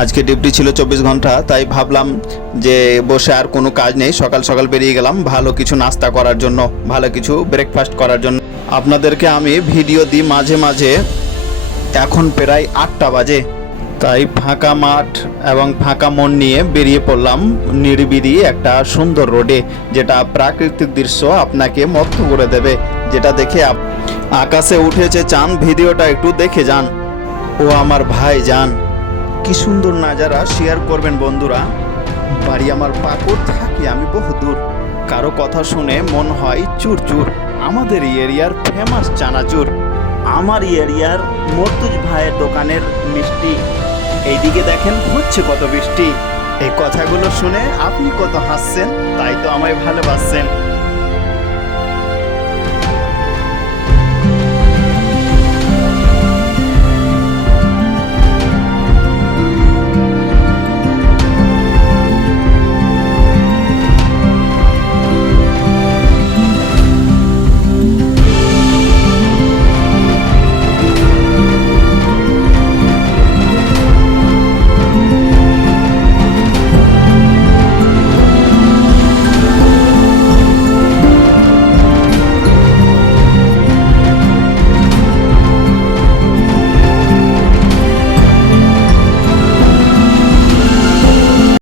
আজকে ডিউটি ছিল 24 ঘন্টা, তাই ভাবলাম যে বসে আর কোনো কাজ নেই, সকাল সকাল বেরিয়ে গেলাম ভালো কিছু নাস্তা করার জন্য, ভালো কিছু ব্রেকফাস্ট করার জন্য। আপনাদেরকে আমি ভিডিও দিই মাঝে মাঝে। এখন প্রায় 8টা বাজে, তাই ফাঁকা মাঠ এবং ফাঁকা মন নিয়ে বেরিয়ে পড়লাম নিরিবিলি একটা সুন্দর রোডে, যেটা প্রাকৃতিক দৃশ্য আপনাকে মগ্ন করে দেবে, যেটা দেখে আকাশে উঠেছে চাঁদ। ভিডিওটা একটু দেখে যান। ও আমার ভাই যান, কি সুন্দর নাজারা শেয়ার করবেন বন্ধুরা। বাড়ি আমার পাকুর, থাকি আমি বহু দূর। কারো কথা শুনে মন হয় চুর চুর। আমাদের এরিয়ার ফেমাস চানাচুর, আমার এরিয়ার মর্তুজ ভাইয়ের দোকানের মিষ্টি। এইদিকে দেখেন হচ্ছে কত বৃষ্টি। এই কথাগুলো শুনে আপনি কত হাসছেন, তাই তো আমায় ভালোবাসছেন।